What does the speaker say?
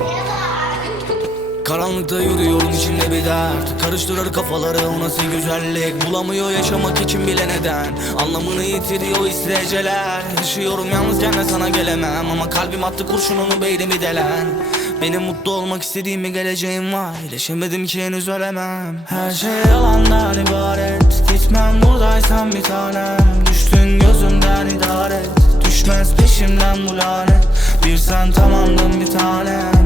Yeah. Karanlıkta yürüyorum içimde bir dert. Karıştırır kafaları o nasıl güzellik? Bulamıyor yaşamak için bile neden? Anlamını yitiriyor isteyeceler. Yaşıyorum yalnızken de sana gelemem. Ama kalbim attı kurşununu beynimi delen. Benim mutlu olmak istediğim bir geleceğim var. İyileşemedim ki henüz ölemem. Her şey yalandan ibaret. Gitmem buradaysan bir tanem. Düştün gözümden idare et. Düşmez peşimden bu lanet. Bir sen tamamdın bir tanem